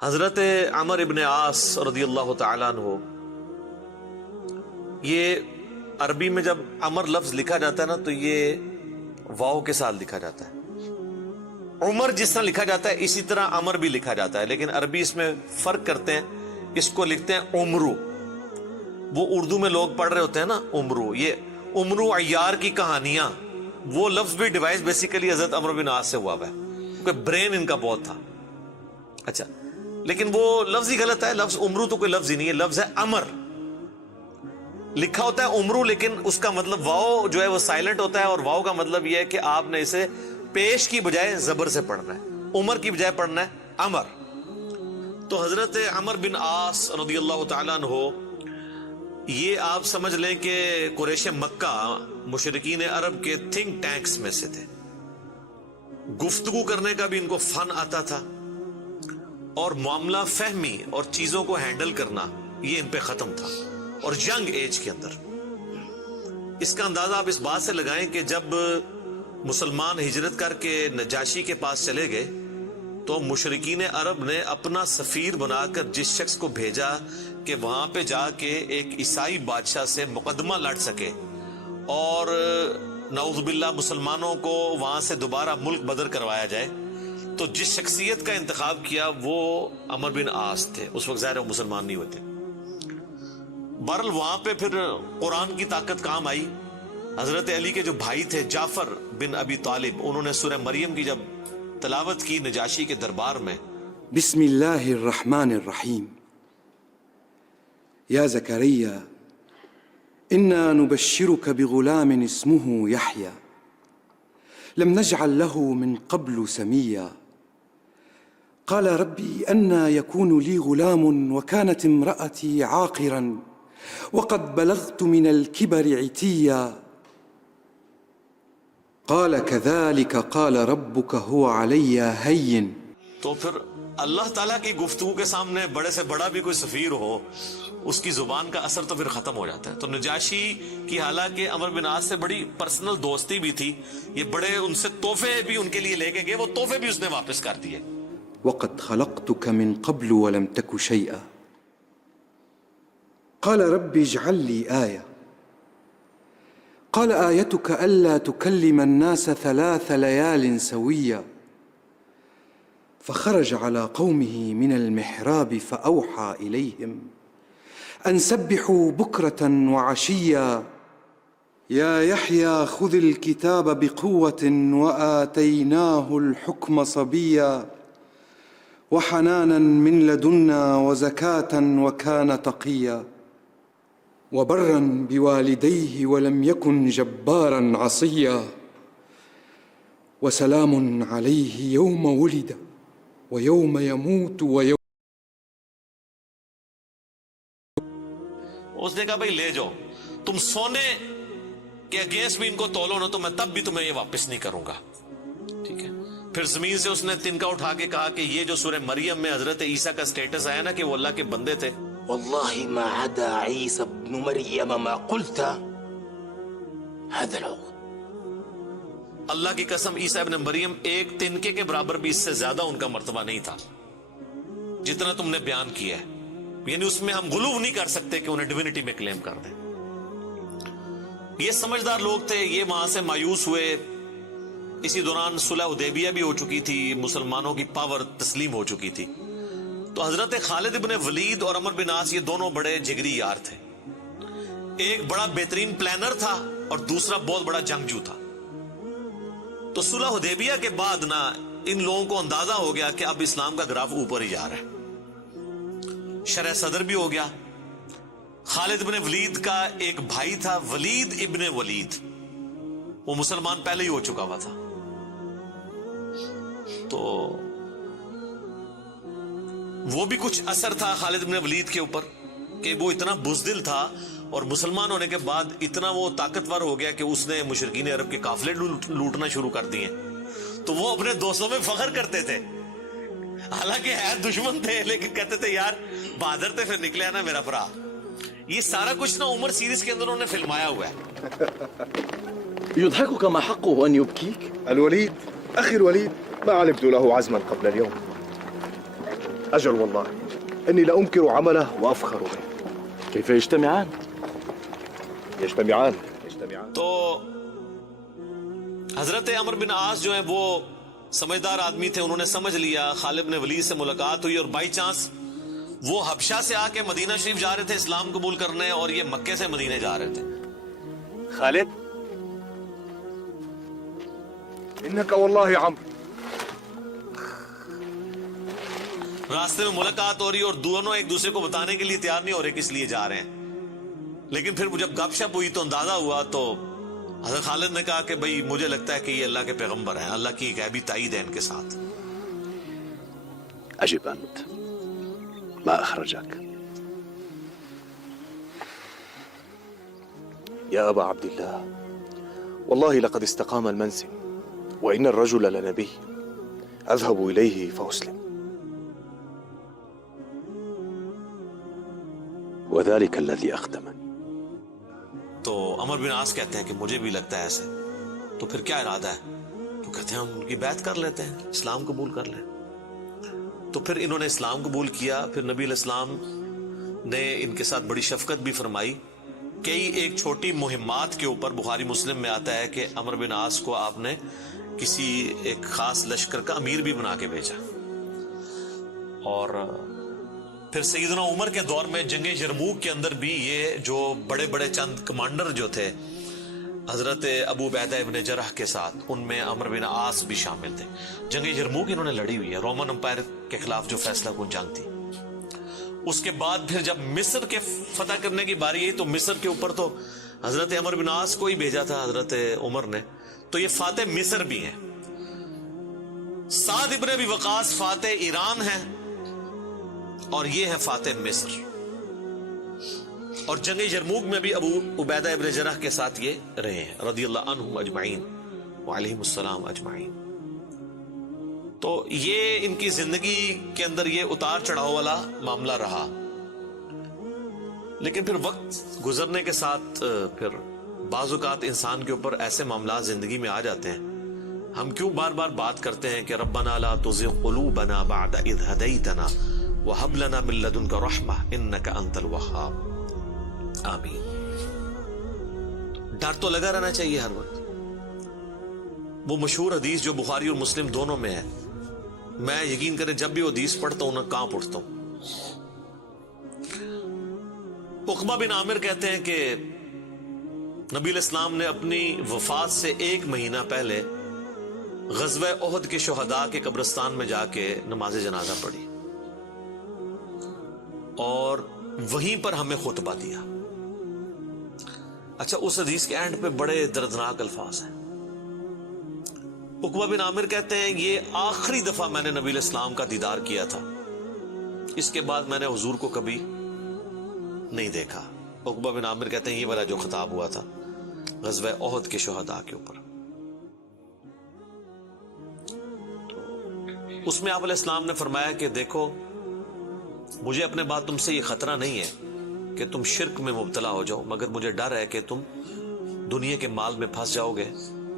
حضرت عمر ابن عاص رضی اللہ تعالیٰ عنہ، یہ عربی میں جب عمر لفظ لکھا جاتا ہے نا تو یہ واو کے ساتھ لکھا جاتا ہے۔ عمر جس طرح لکھا جاتا ہے اسی طرح عمر بھی لکھا جاتا ہے، لیکن عربی اس میں فرق کرتے ہیں، اس کو لکھتے ہیں عمرو۔ وہ اردو میں لوگ پڑھ رہے ہوتے ہیں نا عمرو، یہ عمرو عیار کی کہانیاں، وہ لفظ بھی ڈیوائس بیسیکلی حضرت عمر بن عاص سے ہوا ہے، کیونکہ برین ان کا بہت تھا۔ اچھا، لیکن وہ لفظ ہی غلط ہے، لفظ عمرو تو کوئی لفظ ہی نہیں ہے، لفظ ہے امر۔ لکھا ہوتا ہے عمرو، لیکن اس کا مطلب واو جو ہے وہ سائلنٹ ہوتا ہے، اور واو کا مطلب یہ ہے کہ آپ نے اسے پیش کی بجائے زبر سے پڑھنا ہے، عمر کی بجائے پڑھنا ہے امر۔ تو حضرت عمر بن عاص رضی اللہ تعالیٰ عنہ، یہ آپ سمجھ لیں کہ قریش مکہ، مشرکین عرب کے تھنک ٹینکس میں سے تھے۔ گفتگو کرنے کا بھی ان کو فن آتا تھا، اور معاملہ فہمی اور چیزوں کو ہینڈل کرنا یہ ان پہ ختم تھا، اور ینگ ایج کے اندر۔ اس کا اندازہ آپ اس بات سے لگائیں کہ جب مسلمان ہجرت کر کے نجاشی کے پاس چلے گئے تو مشرکین عرب نے اپنا سفیر بنا کر جس شخص کو بھیجا کہ وہاں پہ جا کے ایک عیسائی بادشاہ سے مقدمہ لڑ سکے اور نعوذ باللہ مسلمانوں کو وہاں سے دوبارہ ملک بدر کروایا جائے، تو جس شخصیت کا انتخاب کیا وہ عمر بن عاص تھے۔ اس وقت ظاہر مسلمان نہیں ہوتے۔ بہرحال وہاں پہ پھر قرآن کی طاقت کام آئی۔ حضرت علی کے جو بھائی تھے جعفر بن ابی طالب، انہوں نے سورہ مریم کی جب تلاوت کی نجاشی کے دربار میں، بسم اللہ الرحمن الرحیم، یا زکریا انا نبشرک بغلام اسمه یحیی لم نجعل له من قبل سمیا قال ربي أنى يكون لي غلام وكانت امرأتي عاقرا وقد بلغت من الكبر عتيا قال كذلك قال ربك هو علي هين۔ تو پھر اللہ تعالیٰ کی گفتگو کے سامنے بڑے سے بڑا بھی کوئی سفیر ہو، اس کی زبان کا اثر تو پھر ختم ہو جاتا ہے۔ تو نجاشی کی حالانکہ عمر بن عاص سے بڑی پرسنل دوستی بھی تھی، یہ بڑے ان سے تحفے بھی ان کے لیے لے کے گئے، وہ تحفے بھی اس نے واپس کر دیے۔ وقد خلقتك من قبل ولم تك شيئا قال رب اجعل لي آية قال آيتك ألا تكلم الناس 3 ليال سويا فخرج على قومه من المحراب فأوحى إليهم أن سبحوا بكرة وعشيا يا يحيى خذ الكتاب بقوة وآتيناه الحكم صبيا وحنانا من لدنا وزكاة وكان تقيا وبرا بوالديه ولم يكن جبارا عصيا وسلام عليه يوم ولد ويوم يموت ويوم۔ اس نے کہا بھائی لے جاؤ، تم سونے کے اگینسٹ بھی ان کو تولو نا تو میں تب بھی تمہیں یہ واپس نہیں کروں گا، ٹھیک ہے۔ پھر زمین سے اس نے تنکا اٹھا کے کہا کہ یہ جو سورہ مریم میں حضرت عیسیٰ کا سٹیٹس آیا نا کہ وہ اللہ کے بندے تھے، والله ما عدا عيسى ابن مريم ما قلت هذا العقد۔ اللہ کی قسم عیسیٰ ابن مریم ایک تنکے کے برابر بھی اس سے زیادہ ان کا مرتبہ نہیں تھا جتنا تم نے بیان کیا ہے، یعنی اس میں ہم غلو نہیں کر سکتے کہ انہیں ڈیوینٹی میں کلیم کر دیں۔ یہ سمجھدار لوگ تھے، یہ وہاں سے مایوس ہوئے۔ اسی دوران صلح حدیبیہ بھی ہو چکی تھی، مسلمانوں کی پاور تسلیم ہو چکی تھی۔ تو حضرت خالد ابن ولید اور عمر بن عاص یہ دونوں بڑے جگری یار تھے، ایک بڑا بہترین پلانر تھا اور دوسرا بہت بڑا جنگجو تھا۔ تو صلح حدیبیہ کے بعد نا ان لوگوں کو اندازہ ہو گیا کہ اب اسلام کا گراف اوپر ہی جا رہا ہے، شرح صدر بھی ہو گیا۔ خالد ابن ولید کا ایک بھائی تھا ولید ابن ولید، وہ مسلمان پہلے ہی ہو چکا ہوا تھا۔ تو وہ بھی کچھ اثر تھا خالد بن ولید کے اوپر کہ وہ اتنا بزدل تھا، اور مسلمان ہونے کے بعد اتنا وہ طاقتور ہو گیا کہ اس نے مشرکین عرب کے قافلے لوٹنا شروع کر دیے۔ تو وہ اپنے دوستوں میں فخر کرتے تھے، حالانکہ ہے دشمن تھے، لیکن کہتے تھے یار بہادر تھے، پھر نکلے نا میرا بھرا۔ یہ سارا کچھ نا عمر سیریز کے اندر انہوں نے فلمایا ہوا ہے۔ يضحكك ما حقه أن يبكيك؟ الوليد أخي الوليد ما علمت له عزما قبل اليوم. أجل والله إني لأنكر عمله وأفخر به. كيف يجتمعان؟ يجتمعان. تو حضرت عمر بن عاص جو ہیں وہ سمجھدار آدمی تھے. انہوں نے سمجھ لیا خالد بن ولید سے ملاقات ہوئی اور بائی چانس وہ حبشہ سے آ کے مدینہ شریف جا رہے تھے اسلام قبول کرنے, اور یہ مکے سے مدینے جا رہے تھے. خالد إنك والله عمرو. راستے میں ملاقات ہو رہی اور دونوں ایک دوسرے کو بتانے کے لیے تیار نہیں ہو رہے کس لیے جا رہے ہیں. لیکن پھر جب گپ شپ ہوئی تو اندازہ ہوا تو حضرت خالد نے کہا کہ بھئی مجھے لگتا ہے کہ یہ اللہ کے پیغمبر ہیں, اللہ کی غیبی تائید ہے ان کے ساتھ. أجب أنت ما أخرجك يا أبا عبد الله. والله لقد استقام المنسم وإن الرجل لنبي أذهب إليه فأسلم. وذلك الذي أخدمني. تو عمر بن عاص کہتے ہیں کہ مجھے بھی لگتا ہے ایسے. تو پھر کیا ارادہ ہے؟ تو کہتے ہیں ہم ان کی بیعت کر لیتے ہیں, اسلام قبول کر لیں. تو پھر انہوں نے اسلام قبول کیا. پھر نبی علیہ السلام نے ان کے ساتھ بڑی شفقت بھی فرمائی. کئی ایک چھوٹی مہمات کے اوپر بخاری مسلم میں آتا ہے کہ عمر بن عاص کو آپ نے کسی ایک خاص لشکر کا امیر بھی بنا کے بھیجا. اور پھر سیدنا عمر کے دور میں جنگ یرموک کے اندر بھی یہ جو بڑے بڑے چند کمانڈر جو تھے حضرت ابو عبیدہ ابن جرح کے ساتھ, ان میں عمر بن عاص بھی شامل تھے. جنگ یرموک انہوں نے لڑی ہوئی ہے, رومن امپائر کے خلاف جو فیصلہ کن جنگ تھی. اس کے بعد پھر جب مصر کے فتح کرنے کی باری آئی تو مصر کے اوپر تو حضرت عمر بن عاص کو ہی بھیجا تھا حضرت عمر نے. تو یہ فاتح مصر بھی ہیں. سعد ابن ابی وقاص فاتح ایران ہیں اور یہ ہے فاتح مصر. اور جنگ یرموک میں بھی ابو عبیدہ ابن جرح کے ساتھ یہ رہے ہیں رضی اللہ عنہم اجمعین وعلیہم السلام اجمعین. تو یہ ان کی زندگی کے اندر یہ اتار چڑھاؤ والا معاملہ رہا. لیکن پھر وقت گزرنے کے ساتھ پھر بعض اوقات انسان کے اوپر ایسے معاملات زندگی میں آ جاتے ہیں. ہم کیوں بار بار بات کرتے ہیں کہ ربنا لا تزغ قلوبنا بعد اذ ہدیتنا وہب لنا من لدنک رحمہ انک انت الوہاب. آمین. ڈر تو لگا رہنا چاہیے ہر وقت. وہ مشہور حدیث جو بخاری اور مسلم دونوں میں ہے, میں یقین کریں جب بھی وہ حدیث پڑھتا ہوں نہ کانپ اٹھتا ہوں. عقبہ بن عامر کہتے ہیں کہ نبی علیہ السلام نے اپنی وفات سے 1 مہینہ پہلے غزوہ احد کے شہداء کے قبرستان میں جا کے نماز جنازہ پڑھی اور وہیں پر ہمیں خطبہ دیا. اچھا, اس حدیث کے اینڈ پہ بڑے دردناک الفاظ ہیں. عقبہ بن عامر کہتے ہیں یہ آخری دفعہ میں نے نبی علیہ السلام کا دیدار کیا تھا, اس کے بعد میں نے حضور کو کبھی نہیں دیکھا. عقبہ بن عامر کہتے ہیں یہ والا جو خطاب ہوا تھا غزوہ احد کے شہداء کے اوپر, اس میں آپ علیہ السلام نے فرمایا کہ دیکھو مجھے اپنے بعد تم سے یہ خطرہ نہیں ہے کہ تم شرک میں مبتلا ہو جاؤ, مگر مجھے ڈر ہے کہ تم دنیا کے مال میں پھنس جاؤ گے,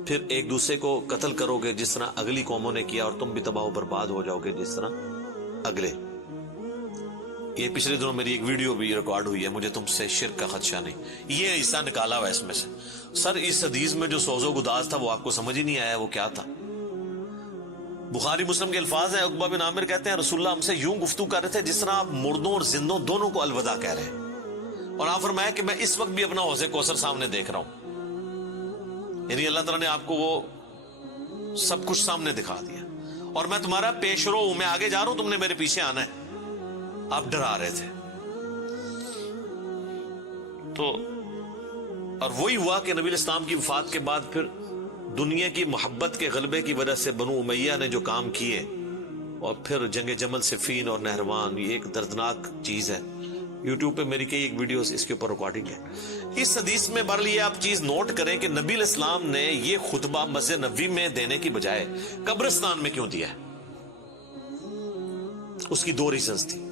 پھر ایک دوسرے کو قتل کرو گے جس طرح اگلی قوموں نے کیا, اور تم بھی تباہ و برباد ہو جاؤ گے جس طرح اگلے. یہ پچھلے دنوں میری ایک ویڈیو بھی ریکارڈ ہوئی ہے, مجھے تم سے شرک کا خدشہ نہیں. یہ حصہ نکالا ہوا اس میں سے. سر اس حدیث میں جو سوز و گداز تھا وہ آپ کو سمجھ ہی نہیں آیا وہ کیا تھا. بخاری مسلم کے الفاظ ہیں. عقبہ بن عامر کہتے ہیں رسول اللہ ہم سے یوں گفتگو کر رہے تھے جس طرح آپ مردوں اور زندوں دونوں کو الوداع کہہ رہے ہیں, اور آپ فرمایا کہ میں اس وقت بھی اپنا حوض کوثر سامنے دیکھ رہا ہوں. یعنی اللہ تعالیٰ نے آپ کو وہ سب کچھ سامنے دکھا دیا, اور میں تمہارا پیش رو ہوں, میں آگے جا رہا ہوں, تم نے میرے پیچھے آنا ہے. آپ ڈرا رہے تھے. تو اور وہی ہوا کہ نبی علیہ السلام کی وفات کے بعد پھر دنیا کی محبت کے غلبے کی وجہ سے بنو امیہ نے جو کام کیے, اور پھر جنگ جمل صفین اور نہروان, یہ ایک دردناک چیز ہے. یوٹیوب پہ میری کئی ایک ویڈیوز اس کے اوپر ریکارڈنگ ہے. اس حدیث میں بہرحال یہ آپ چیز نوٹ کریں کہ نبی علیہ السلام نے یہ خطبہ مسجد نبوی میں دینے کی بجائے قبرستان میں کیوں دیا ہے؟ اس کی 2 ریزنز تھی.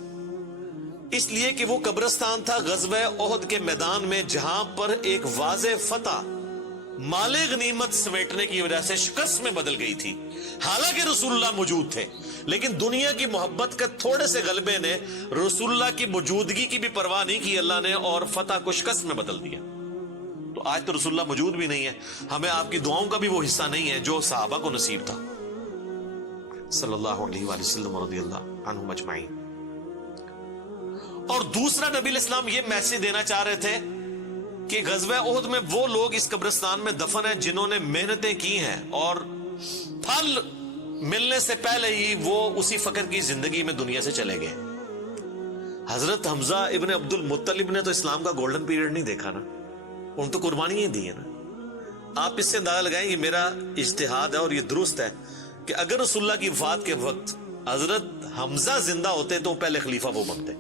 اس لیے کہ وہ قبرستان تھا غزوہ احد کے میدان میں, جہاں پر ایک واضح فتح مال غنیمت سمیٹنے کی وجہ سے شکست میں بدل گئی تھی. حالانکہ رسول اللہ موجود تھے, لیکن دنیا کی محبت کا تھوڑے سے غلبے نے رسول اللہ کی موجودگی کی بھی پرواہ نہیں کی اللہ نے، اور فتح کو شکست میں بدل دیا۔ تو آج تو رسول اللہ موجود بھی نہیں ہے، ہمیں آپ کی دعاؤں کا بھی وہ حصہ نہیں ہے جو صحابہ کو نصیب تھا صلی اللہ علیہ وآلہ وسلم رضی اللہ عنہم اجمعین۔ اور دوسرا نبی علیہ السلام یہ میسج دینا چاہ رہے تھے کہ غزوہ احد میں وہ لوگ اس قبرستان میں دفن ہیں جنہوں نے محنتیں کی ہیں اور پھل ملنے سے پہلے ہی وہ اسی فقر کی زندگی میں دنیا سے چلے گئے۔ حضرت حمزہ ابن عبد المطلب نے تو اسلام کا گولڈن پیریڈ نہیں دیکھا نا، ان تو قربانیاں دی ہیں نا۔ آپ اس سے اندازہ لگائیں، یہ میرا اجتہاد ہے اور یہ درست ہے کہ اگر رسول اللہ کی وفات کے وقت حضرت حمزہ زندہ ہوتے تو پہلے خلیفہ وہ بنتے،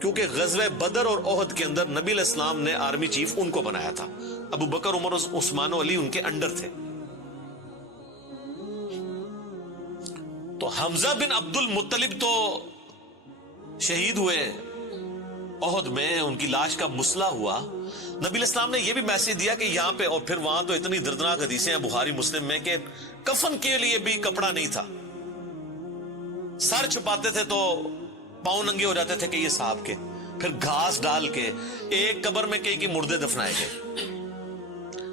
کیونکہ غزوہ بدر اور احد کے اندر نبی علیہ السلام نے آرمی چیف ان کو بنایا تھا، ابو بکر عمر عثمان و علی ان کے انڈر تھے۔ تو حمزہ بن عبد المطلب تو شہید ہوئے احد میں، ان کی لاش کا مسئلہ ہوا۔ نبی علیہ السلام نے یہ بھی میسج دیا کہ یہاں پہ، اور پھر وہاں تو اتنی دردناک حدیثیں ہیں بخاری مسلم میں کہ کفن کے لیے بھی کپڑا نہیں تھا، سر چھپاتے تھے تو پاؤں ننگے ہو جاتے تھے کہ یہ صاحب کے، پھر گھاس ڈال کے ایک قبر میں کئی مردے دفنائے گئے۔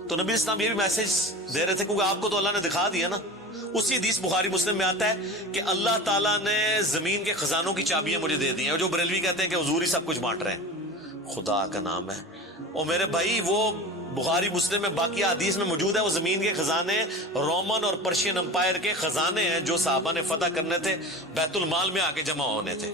تو نبی اسلام یہ بھی میسج دے رہے تھے، کیونکہ آپ کو تو اللہ نے دکھا دیا نا۔ اسی حدیث بخاری مسلم میں آتا ہے کہ اللہ تعالیٰ نے زمین کے خزانوں کی چابیاں مجھے دے دی ہیں، اور جو بریلوی کہتے ہیں کہ حضور ہی سب کچھ بانٹ رہے ہیں، خدا کا نام ہے۔ اور میرے بھائی وہ بخاری مسلم میں باقی حدیث میں موجود ہے، وہ زمین کے خزانے رومن اور پرشین امپائر کے خزانے ہیں جو صحابہ نے فتح کرنے تھے، بیت المال میں آ کے جمع ہونے تھے۔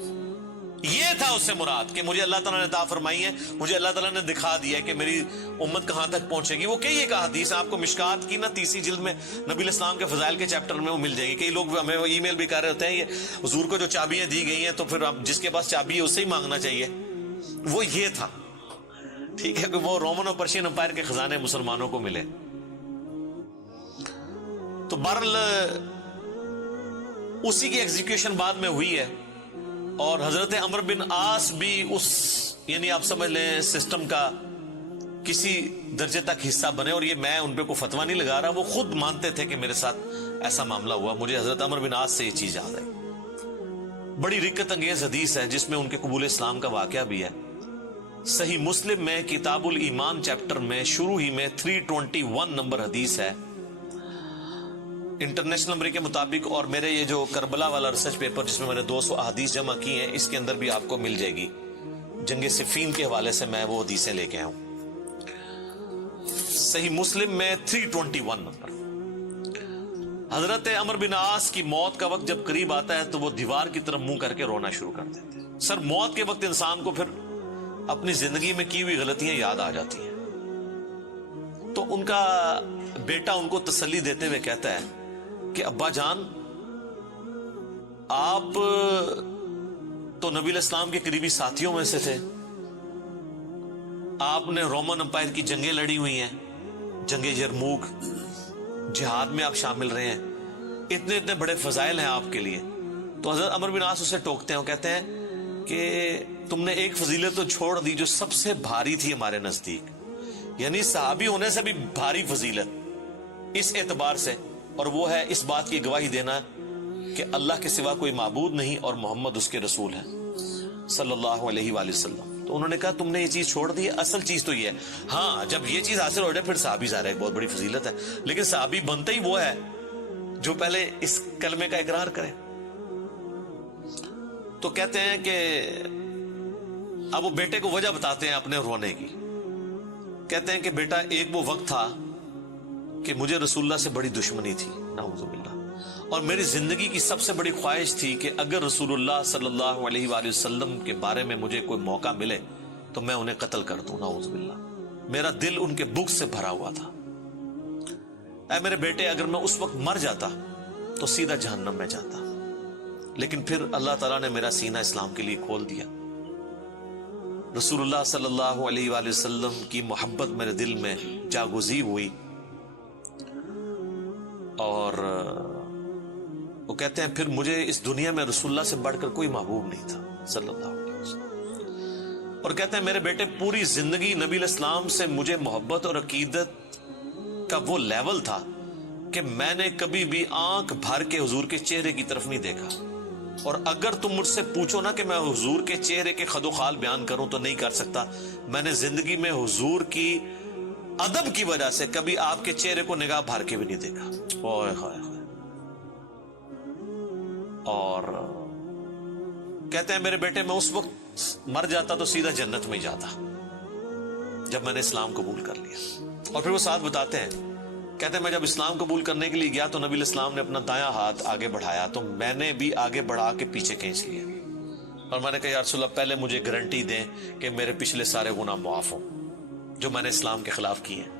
یہ تھا اس سے مراد کہ مجھے اللہ تعالیٰ نے عطا فرمائی ہے، مجھے اللہ تعالیٰ نے دکھا دیا ہے کہ میری امت کہاں تک پہنچے گی۔ وہ کئی ایک حدیث آپ کو مشکات کی نا 30 جلد میں نبی علیہ السلام کے فضائل کے چیپٹر میں وہ مل جائے گی۔ کئی لوگ ہمیں ای میل بھی کر رہے ہوتے ہیں، یہ حضور کو جو چابیاں دی گئی ہیں تو پھر اب جس کے پاس چابی ہے اس سے ہی مانگنا چاہیے۔ وہ یہ تھا، ٹھیک ہے، کہ وہ رومن اور پرشین امپائر کے خزانے مسلمانوں کو ملے۔ تو بہرحال اسی کی ایگزیکیوشن بعد میں ہوئی ہے، اور حضرت عمرو بن عاص بھی اس، یعنی آپ سمجھ لیں سسٹم کا کسی درجے تک حصہ بنے، اور یہ میں ان پہ کوئی فتویٰ نہیں لگا رہا، وہ خود مانتے تھے کہ میرے ساتھ ایسا معاملہ ہوا۔ مجھے حضرت عمرو بن عاص سے یہ چیز یاد آئی، بڑی رکت انگیز حدیث ہے جس میں ان کے قبول اسلام کا واقعہ بھی ہے۔ صحیح مسلم میں کتاب الایمان چیپٹر میں شروع ہی میں 321 نمبر حدیث ہے، انٹرنیشنل نمبر کے مطابق، اور میرے یہ جو کربلا والا ریسرچ پیپر جس میں میں نے 200 احادیث جمع کی ہیں، اس کے اندر بھی آپ کو مل جائے گی، جنگ صفین کے حوالے سے میں وہ حدیثیں لے کے آیا ہوں۔ صحیح مسلم میں 321 نمبر۔ حضرت عمرو بن عاص کی موت کا وقت جب قریب آتا ہے تو وہ دیوار کی طرف منہ کر کے رونا شروع کر دیتے ہیں۔ سر موت کے وقت انسان کو پھر اپنی زندگی میں کی ہوئی غلطیاں یاد آ جاتی ہیں۔ تو ان کا بیٹا ان کو تسلی دیتے ہوئے کہتا ہے کہ ابا جان، آپ تو نبی علیہ السلام کے قریبی ساتھیوں میں سے تھے، آپ نے رومن امپائر کی جنگیں لڑی ہوئی ہیں، جنگ یرموک، جہاد میں آپ شامل رہے ہیں، اتنے اتنے بڑے فضائل ہیں آپ کے لیے۔ تو حضرت عمرو بن عاص اسے ٹوکتے ہیں، وہ کہتے ہیں کہ تم نے ایک فضیلت تو چھوڑ دی جو سب سے بھاری تھی ہمارے نزدیک، یعنی صحابی ہونے سے بھی بھاری فضیلت اس اعتبار سے، اور وہ ہے اس بات کی گواہی دینا کہ اللہ کے سوا کوئی معبود نہیں اور محمد اس کے رسول ہیں صلی اللہ علیہ وآلہ وسلم۔ تو انہوں نے کہا تم نے یہ چیز چھوڑ دی ہے، اصل چیز تو یہ ہے، ہاں جب یہ چیز حاصل ہو جائے پھر صحابی ظاہر ہے ایک بہت بڑی فضیلت ہے، لیکن صحابی بنتا ہی وہ ہے جو پہلے اس کلمے کا اقرار کرے۔ تو کہتے ہیں کہ اب وہ بیٹے کو وجہ بتاتے ہیں اپنے رونے کی، کہتے ہیں کہ بیٹا ایک وہ وقت تھا کہ مجھے رسول اللہ سے بڑی دشمنی تھی، نعوذ باللہ، اور میری زندگی کی سب سے بڑی خواہش تھی کہ اگر رسول اللہ صلی اللہ علیہ وآلہ وسلم کے بارے میں مجھے کوئی موقع ملے تو میں انہیں قتل کر دوں، نعوذ باللہ۔ میرا دل ان کے بغض سے بھرا ہوا تھا۔ اے میرے بیٹے، اگر میں اس وقت مر جاتا تو سیدھا جہنم میں جاتا، لیکن پھر اللہ تعالیٰ نے میرا سینہ اسلام کے لیے کھول دیا، رسول اللہ صلی اللہ علیہ وآلہ وسلم کی محبت میرے دل میں جاگزی ہوئی، اور وہ کہتے ہیں پھر مجھے اس دنیا میں رسول اللہ سے بڑھ کر کوئی محبوب نہیں تھا صلی اللہ علیہ وسلم۔ اور کہتے ہیں میرے بیٹے پوری زندگی نبی علیہ السلام سے مجھے محبت اور عقیدت کا وہ لیول تھا کہ میں نے کبھی بھی آنکھ بھر کے حضور کے چہرے کی طرف نہیں دیکھا، اور اگر تم مجھ سے پوچھو نا کہ میں حضور کے چہرے کے خد و خال بیان کروں تو نہیں کر سکتا. میں نے زندگی میں حضور کی ادب کی وجہ سے کبھی آپ کے چہرے کو نگاہ بھر کے بھی نہیں دیکھا. اوئے ہوئے ہوئے. اور کہتے ہیں میرے بیٹے میں اس وقت مر جاتا تو سیدھا جنت میں جاتا جب میں نے اسلام قبول کر لیا. اور پھر وہ ساتھ بتاتے ہیں, کہتے ہیں میں جب اسلام قبول کرنے کے لیے گیا تو نبی علیہ السلام نے اپنا دایاں ہاتھ آگے بڑھایا تو میں نے بھی آگے بڑھا کے پیچھے کھینچ لیا, اور میں نے کہا یا رسول اللہ پہلے مجھے گارنٹی دیں کہ میرے پچھلے سارے گناہ معاف ہوں جو میں نے اسلام کے خلاف کیے ہیں.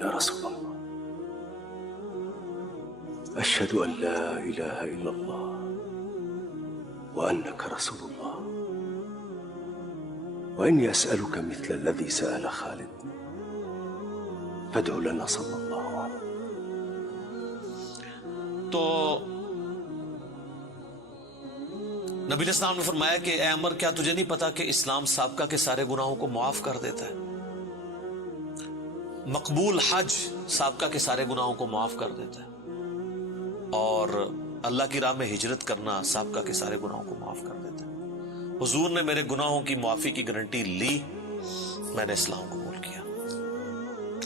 یا رسول اللہ اشہد ان لا الہ الا اللہ وانک رسول اللہ وإني أسألك مثل الذي سأل خالد فادع لنا صلى الله عليه. تو نبی علیہ السلام نے فرمایا کہ اے عمر کیا تجھے نہیں پتا کہ اسلام سابقہ کے سارے گناہوں کو معاف کر دیتا ہے, مقبول حج سابقہ کے سارے گناہوں کو معاف کر دیتا ہے, اور اللہ کی راہ میں ہجرت کرنا سابقہ کے سارے گناہوں کو معاف کر دیتا ہے. حضور نے میرے گناہوں کی معافی کی گارنٹی لی, میں نے اسلام قبول کیا.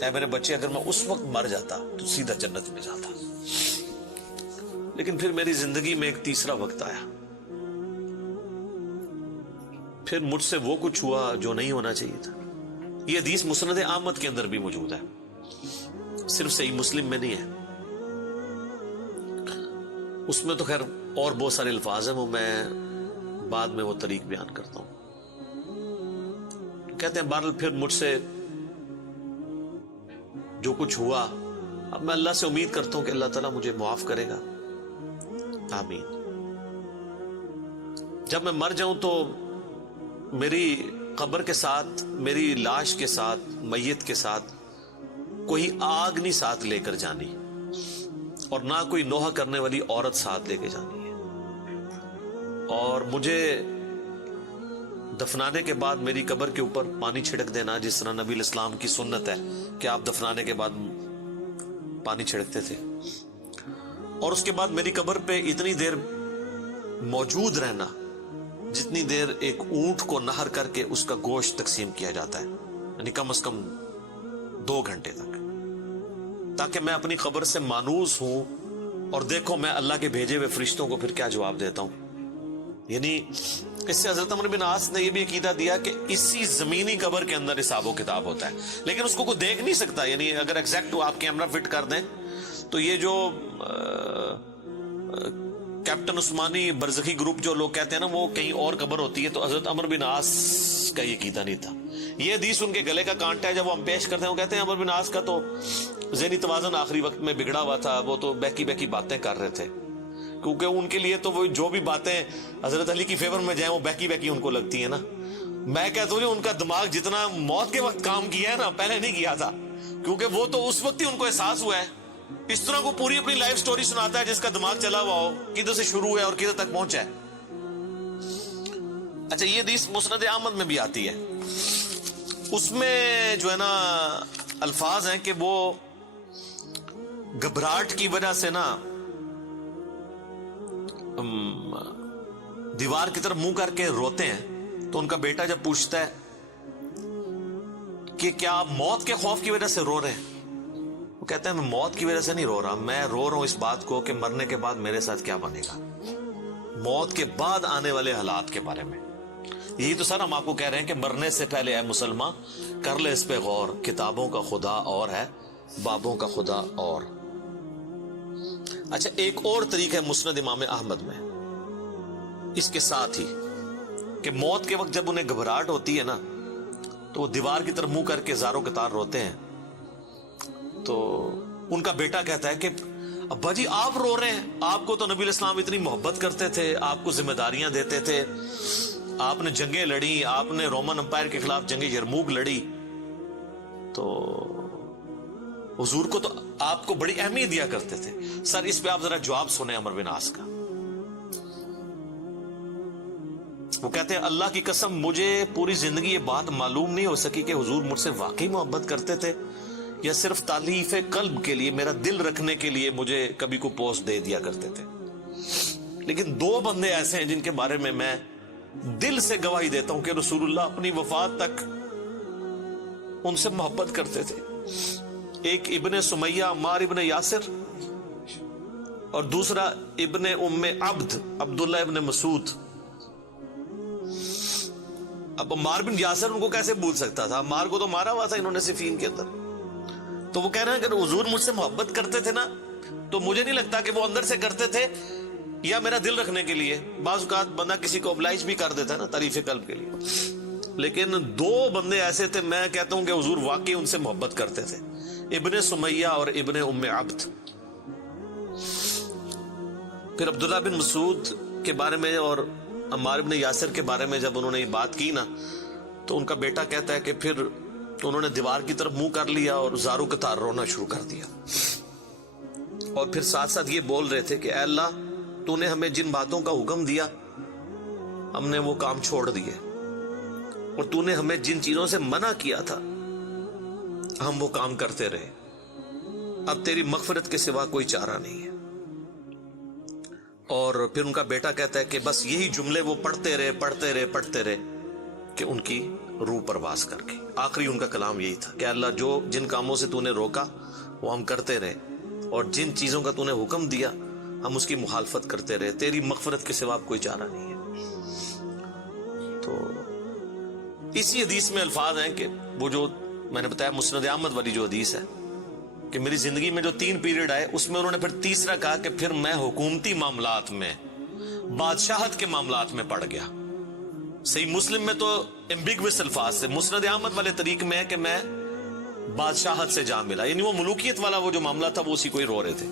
اے میرے بچے اگر میں اس وقت مر جاتا تو سیدھا جنت میں جاتا. لیکن پھر میری زندگی میں ایک تیسرا وقت آیا, پھر مجھ سے وہ کچھ ہوا جو نہیں ہونا چاہیے تھا. یہ حدیث مسند احمد کے اندر بھی موجود ہے, صرف صحیح مسلم میں نہیں ہے. اس میں تو خیر اور بہت سارے الفاظ ہیں, وہ میں بعد میں وہ طریق بیان کرتا ہوں. کہتے ہیں بہرحال پھر مجھ سے جو کچھ ہوا, اب میں اللہ سے امید کرتا ہوں کہ اللہ تعالیٰ مجھے معاف کرے گا, آمین. جب میں مر جاؤں تو میری قبر کے ساتھ, میری لاش کے ساتھ, میت کے ساتھ کوئی آگ نہیں ساتھ لے کر جانی, اور نہ کوئی نوحہ کرنے والی عورت ساتھ لے کے جانی ہے. اور مجھے دفنانے کے بعد میری قبر کے اوپر پانی چھڑک دینا, جس طرح نبی علیہ السلام کی سنت ہے کہ آپ دفنانے کے بعد پانی چھڑکتے تھے. اور اس کے بعد میری قبر پہ اتنی دیر موجود رہنا جتنی دیر ایک اونٹ کو نہر کر کے اس کا گوشت تقسیم کیا جاتا ہے, یعنی کم از کم 2 گھنٹے تک, تاکہ میں اپنی قبر سے مانوس ہوں اور دیکھو میں اللہ کے بھیجے ہوئے فرشتوں کو پھر کیا جواب دیتا ہوں. یعنی اس سے حضرت عمر بن عاص نے یہ بھی عقیدہ دیا کہ اسی زمینی قبر کے اندر حساب و کتاب ہوتا ہے, لیکن اس کو کوئی دیکھ نہیں سکتا. یعنی اگر ایگزیکٹ آپ کیمرہ فٹ کر دیں تو یہ جو کیپٹن عثمانی برزخی گروپ جو لوگ کہتے ہیں نا وہ کہیں اور قبر ہوتی ہے, تو حضرت عمر بن عاص کا یہ عقیدہ نہیں تھا. یہ حدیث ان کے گلے کا کانٹا ہے, جب وہ ہم پیش کرتے ہیں وہ کہتے ہیں عمر بن عاص کا تو ذہنی توازن آخری وقت میں بگڑا ہوا تھا, وہ تو بہکی بہکی باتیں کر رہے تھے, کیونکہ ان کے لیے تو وہ جو بھی باتیں حضرت علی کی فیور میں جائیں وہ بہکی بہکی ان کو لگتی ہیں نا. میں کہتا ہوں ان کا دماغ جتنا موت کے وقت کام کیا ہے نا پہلے نہیں کیا تھا, کیونکہ وہ تو اس وقت ہی ان کو احساس ہوا ہے. اس طرح کو پوری اپنی لائف سٹوری سناتا ہے جس کا دماغ چلا ہوا ہو, کدھر سے شروع ہے اور کدھر تک پہنچا ہے. اچھا یہ حدیث مسند احمد میں بھی آتی ہے, اس میں جو ہے نا الفاظ ہیں کہ وہ گھبراہٹ کی وجہ سے نا دیوار کی طرف منہ کر کے روتے ہیں. تو ان کا بیٹا جب پوچھتا ہے کہ کیا آپ موت کے خوف کی وجہ سے رو رہے ہیں, وہ کہتے ہیں میں موت کی وجہ سے نہیں رو رہا, میں رو رہا ہوں اس بات کو کہ مرنے کے بعد میرے ساتھ کیا بنے گا, موت کے بعد آنے والے حالات کے بارے میں. یہی تو سر ہم آپ کو کہہ رہے ہیں کہ مرنے سے پہلے اے مسلمان کر لے اس پہ غور, کتابوں کا خدا اور ہے, بابوں کا خدا اور. اچھا ایک اور طریقہ ہے مسند امام احمد میں اس کے ساتھ ہی, کہ موت کے وقت جب انہیں گھبراہٹ ہوتی ہے نا تو وہ دیوار کی طرف منہ کر کے زاروں قطار روتے ہیں. تو ان کا بیٹا کہتا ہے کہ ابا جی آپ رو رہے ہیں, آپ کو تو نبی علیہ السلام اتنی محبت کرتے تھے, آپ کو ذمہ داریاں دیتے تھے, آپ نے جنگیں لڑی, آپ نے رومن امپائر کے خلاف جنگ یرموک لڑی, تو حضور کو تو آپ کو بڑی اہمیت دیا کرتے تھے. سر اس پہ آپ ذرا جواب سنیں عمر بن عاص کا. وہ کہتے ہیں اللہ کی قسم مجھے پوری زندگی یہ بات معلوم نہیں ہو سکی کہ حضور مجھ سے واقعی محبت کرتے تھے یا صرف تعلیف قلب کے لیے، میرا دل رکھنے کے لیے مجھے کبھی کو پوسٹ دے دیا کرتے تھے. لیکن 2 بندے ایسے ہیں جن کے بارے میں دل سے گواہی دیتا ہوں کہ رسول اللہ اپنی وفات تک ان سے محبت کرتے تھے. ایک ابن سمیہ عمار ابن یاسر، اور دوسرا ابن ام عبد عبداللہ ابن مسعود. اب عمار بن یاسر ان کو کیسے بھول سکتا تھا؟ عمار کو تو مارا ہوا تھا انہوں نے صفین کے اندر. تو وہ کہہ رہے ہیں کہ حضور مجھ سے محبت کرتے تھے نا، تو مجھے نہیں لگتا کہ وہ اندر سے کرتے تھے یا میرا دل رکھنے کے لیے. بعض اوقات بندہ کسی کو ابلائش بھی کر دیتا ہے نا تعریف قلب کے لیے. لیکن 2 بندے ایسے تھے، میں کہتا ہوں کہ حضور واقعی ان سے محبت کرتے تھے، ابن سمیہ اور ابن ام عبد. پھر عبداللہ بن مسعود کے بارے میں اور عمار بن یاسر کے بارے میں جب انہوں نے یہ بات کی نا، تو ان کا بیٹا کہتا ہے کہ پھر انہوں نے دیوار کی طرف منہ کر لیا اور زاروں کے تار رونا شروع کر دیا. اور پھر ساتھ ساتھ یہ بول رہے تھے کہ اے اللہ، تو نے ہمیں جن باتوں کا حکم دیا ہم نے وہ کام چھوڑ دیے، اور تو نے ہمیں جن چیزوں سے منع کیا تھا ہم وہ کام کرتے رہے. اب تیری مغفرت کے سوا کوئی چارہ نہیں ہے. اور پھر ان کا بیٹا کہتا ہے کہ بس یہی جملے وہ پڑھتے رہے کہ ان کی روح پرواز کر گئی. آخری ان کا کلام یہی تھا کہ اللہ، جو جن کاموں سے تو نے روکا وہ ہم کرتے رہے، اور جن چیزوں کا تو نے حکم دیا ہم اس کی مخالفت کرتے رہے، تیری مغفرت کے سوا کوئی چارہ نہیں ہے. تو اسی حدیث میں الفاظ ہیں کہ وہ جو میں نے بتایا مسند احمد والی جو حدیث ہے کہ میری زندگی میں جو 3 پیریڈ آئے، اس میں انہوں نے پھر تیسرا کہا کہ پھر میں حکومتی معاملات میں، بادشاہت کے معاملات میں پڑ گیا. صحیح مسلم میں تو ایمبیگوس الفاظ سے، مسند احمد والے طریق میں ہے کہ میں بادشاہت سے جا ملا، یعنی وہ ملوکیت والا وہ جو معاملہ تھا وہ اسی کو ہی رو رہے تھے.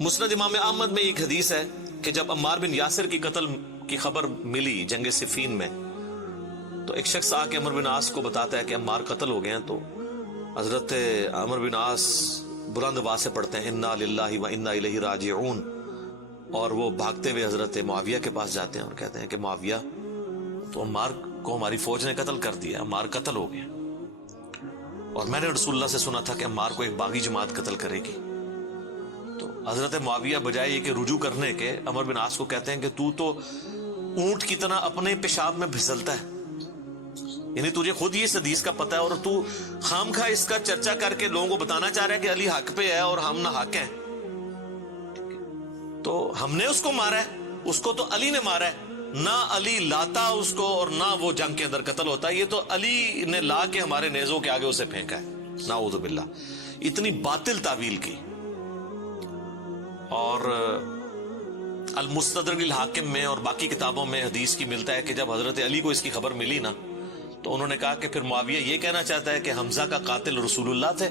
مسند امام احمد میں ایک حدیث ہے کہ جب عمار بن یاسر کی قتل کی خبر ملی جنگ صفین میں، تو ایک شخص آ کے عمر بن عاص کو بتاتا ہے کہ عمار قتل ہو گئے ہیں. تو حضرت عمر بن عاص بلند آواز سے پڑھتے ہیں انا للہ و انا الیہ راجعون، اور وہ بھاگتے ہوئے حضرت معاویہ کے پاس جاتے ہیں اور کہتے ہیں کہ معاویہ، تو عمار کو ہماری فوج نے قتل کر دیا، عمار قتل ہو گیا، اور میں نے رسول اللہ سے سنا تھا کہ عمار کو ایک باغی جماعت قتل کرے گی. تو حضرت معاویہ بجائے یہ کہ رجوع کرنے کے، عمر بن عاص کو کہتے ہیں کہ تو اونٹ کی طرح اپنے پیشاب میں پھسلتا ہے، یعنی تجھے خود یہ اس حدیث کا پتہ ہے اور تو خام خواہ اس کا چرچا کر کے لوگوں کو بتانا چاہ رہا ہے کہ علی حق پہ ہے اور ہم نہ حق ہیں. تو ہم نے اس کو مارا ہے، اس کو تو علی نے مارا ہے، نہ علی لاتا اس کو اور نہ وہ جنگ کے اندر قتل ہوتا ہے، یہ تو علی نے لا کے ہمارے نیزوں کے آگے اسے پھینکا ہے، نعوذ باللہ. اتنی باطل تعویل کی. اور المستدرک الحاکم میں اور باقی کتابوں میں حدیث کی ملتا ہے کہ جب حضرت علی کو اس کی خبر ملی نا، تو انہوں نے کہا کہ پھر معاویہ یہ کہنا چاہتا ہے کہ حمزہ کا قاتل رسول اللہ تھے،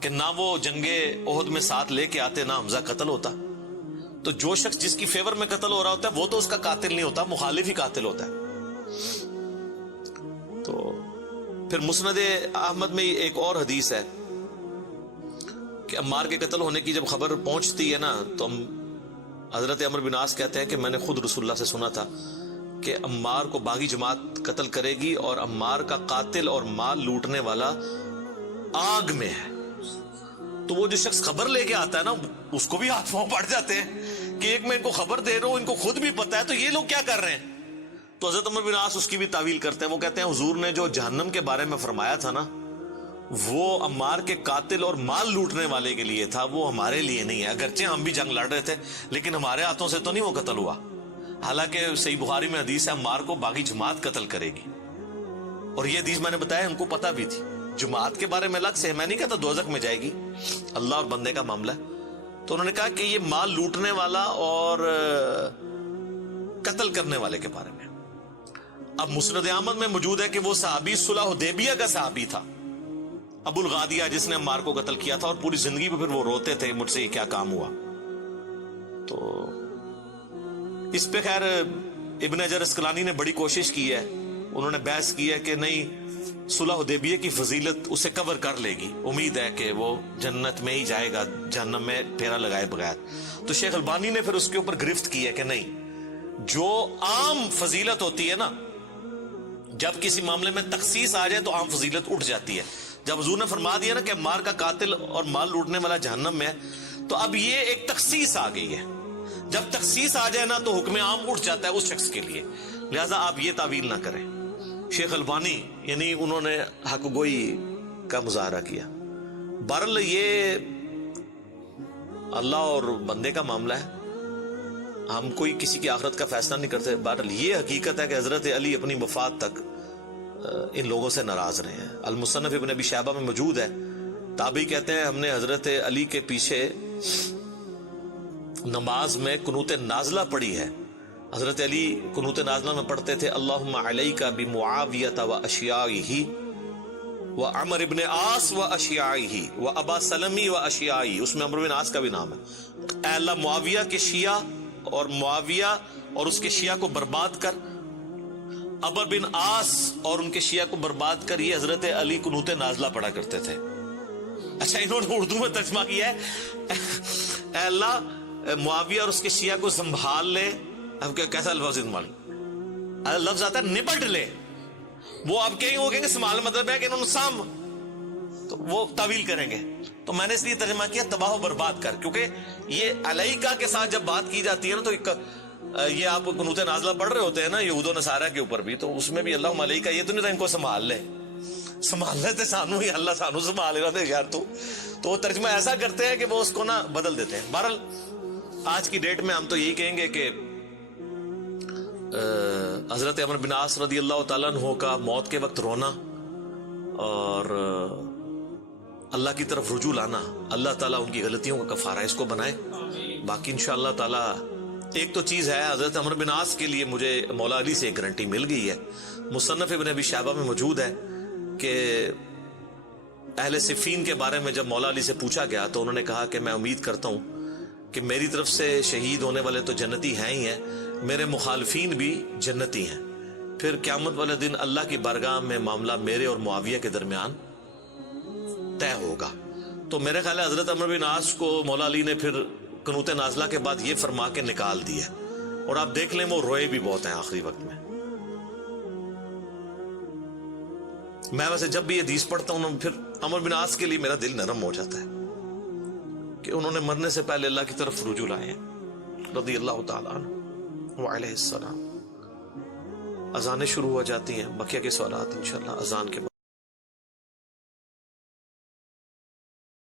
کہ نہ وہ جنگ احد میں ساتھ لے کے آتے نہ حمزہ قتل ہوتا. تو جو شخص جس کی فیور میں قتل ہو رہا ہوتا ہے وہ تو اس کا قاتل نہیں ہوتا، مخالف ہی قاتل ہوتا ہے. تو پھر مسند احمد میں ایک اور حدیث ہے کہ عمار کے قتل ہونے کی جب خبر پہنچتی ہے نا، تو حضرت عمر بن عاص کہتے ہیں کہ میں نے خود رسول اللہ سے سنا تھا کہ عمار کو باغی جماعت قتل کرے گی، اور عمار کا قاتل اور مال لوٹنے والا آگ میں ہے. تو وہ جو شخص خبر لے کے آتا ہے نا، اس کو بھی ہاتھ پاؤں پڑ جاتے ہیں کہ ایک میں ان کو خبر دے رہا ہوں، ان کو خود بھی پتا ہے، تو یہ لوگ کیا کر رہے ہیں. تو حضرت عمر بن عاص اس کی بھی تعویل کرتے ہیں. وہ کہتے ہیں حضور نے جو جہنم کے بارے میں فرمایا تھا نا، وہ عمار کے قاتل اور مال لوٹنے والے کے لیے تھا، وہ ہمارے لیے نہیں ہے. اگرچہ ہم بھی جنگ لڑ رہے تھے لیکن ہمارے ہاتھوں سے تو نہیں وہ قتل ہوا. حالانکہ صحیح بخاری میں حدیث ہے عمار کو باغی جماعت قتل کرے گی، اور یہ حدیث میں نے بتایا ان کو پتہ بھی تھی. جماعت کے بارے میں الگ سے میں نہیں کہتا دوزخ میں جائے گی، اللہ اور بندے کا معاملہ ہے. تو انہوں نے کہا کہ یہ مال لوٹنے والا اور قتل کرنے والے کے بارے میں. اب مسند احمد میں موجود ہے کہ وہ صحابی صلح حدیبیہ کا صحابی تھا، ابو الغادیہ، جس نے عمار کو قتل کیا تھا، اور پوری زندگی پہ پھر وہ روتے تھے مجھ سے یہ کیا کام ہوا. تو اس پہ خیر ابن حجر اسقلانی نے بڑی کوشش کی ہے، انہوں نے بحث کی ہے کہ نہیں، صلح حدیبیہ کی فضیلت اسے کور کر لے گی، امید ہے کہ وہ جنت میں ہی جائے گا جہنم میں پھیرا لگائے بغیر. تو شیخ البانی نے پھر اس کے اوپر گرفت کی ہے کہ نہیں، جو عام فضیلت ہوتی ہے نا جب کسی معاملے میں تخصیص آ جائے تو عام فضیلت اٹھ جاتی ہے. جب حضور نے فرما دیا نا کہ مار کا قاتل اور مال لوٹنے والا جہنم میں ہے، تو اب یہ ایک تخصیص آ گئی ہے. جب تخصیص آ جائے نا تو حکم عام اٹھ جاتا ہے اس شخص کے لیے. لہذا آپ یہ تعویل نہ کریں. شیخ البانی یعنی انہوں نے حق گوئی کا مظاہرہ کیا. بہرحال یہ اللہ اور بندے کا معاملہ ہے، ہم کوئی کسی کی آخرت کا فیصلہ نہیں کرتے. بہرحال یہ حقیقت ہے کہ حضرت علی اپنی وفات تک ان لوگوں سے ناراض رہے ہیں. المصنف ابن ابی شیبہ میں موجود ہے. تابعی کہتے ہیں ہم نے حضرت علی کے پیچھے نماز میں قنوت نازلہ پڑھی ہے. حضرت علی قنوت نازلہ میں پڑھتے تھے اللہم علیک بمعاویۃ و اشیاعہ و عمر ابن عاص و اشیاعہ و ابا سلمی و اشیاعہ. اس میں عمر بن عاص کا بھی نام ہے. اے اللہ معاویہ کے شیعہ اور معاویہ اور اس کے شیعہ کو برباد کر، عمر بن عاص اور ان کے شیعہ کو برباد کر. یہ حضرت علی قنوت نازلہ پڑھا کرتے تھے. اچھا انہوں نے اردو میں ترجمہ کیا ہے اے اللہ معاویہ اور اس کے شیعہ کو سنبھال لے. اب کیسا لفظ استعمال، لفظ آتا ہے نپٹ لے. وہ آپ کہیں گے سنبھال مطلب ہے کہ انہوں نے سام، تو وہ تعویل کریں گے. تو میں نے اس لیے ترجمہ کیا تباہ و برباد کر، کیونکہ یہ علیکہ کے ساتھ جب بات کی جاتی ہے نا تو یہ آپ قنوت نازلہ پڑھ رہے ہوتے ہیں نا یہود و نصارہ کے اوپر بھی، تو اس میں بھی اللہم علیکہ یہ تو نہیں تھا ان کو سنبھال لے. سنبھال لیتے سانو ہی اللہ سانو سنبھال رہا تھے یار. تو وہ ترجمہ ایسا کرتے ہیں کہ وہ اس کو نا بدل دیتے ہیں. بہرحال آج کی ڈیٹ میں ہم تو یہی کہیں گے کہ حضرت عمر بن عاص رضی اللہ تعالیٰ عنہ کا موت کے وقت رونا اور اللہ کی طرف رجوع لانا، اللہ تعالیٰ ان کی غلطیوں کا کفارہ اس کو بنائے. باقی انشاءاللہ تعالیٰ ایک تو چیز ہے، حضرت عمر بن عاص کے لیے مجھے مولا علی سے ایک گارنٹی مل گئی ہے. مصنف ابن ابی شیبہ میں موجود ہے کہ اہل صفین کے بارے میں جب مولا علی سے پوچھا گیا تو انہوں نے کہا کہ میں امید کرتا ہوں کہ میری طرف سے شہید ہونے والے تو جنتی ہیں ہی ہیں، میرے مخالفین بھی جنتی ہیں. پھر قیامت والے دن اللہ کی بارگاہ میں معاملہ میرے اور معاویہ کے درمیان طے ہوگا. تو میرے خیال ہے حضرت عمر بن عاص کو مولا علی نے پھر قنوت نازلہ کے بعد یہ فرما کے نکال دیا، اور آپ دیکھ لیں وہ روئے بھی بہت ہیں آخری وقت میں. میں ویسے جب بھی یہ حدیث پڑھتا ہوں پھر عمر بن عاص کے لیے میرا دل نرم ہو جاتا ہے کہ انہوں نے مرنے سے پہلے اللہ کی طرف رجوع لائے ہیں رضی اللہ تعالیٰ عنہ وعلیہ السلام. اذانیں شروع ہو جاتی ہیں، بقیہ کے سوالات انشاءاللہ اذان کے بعد.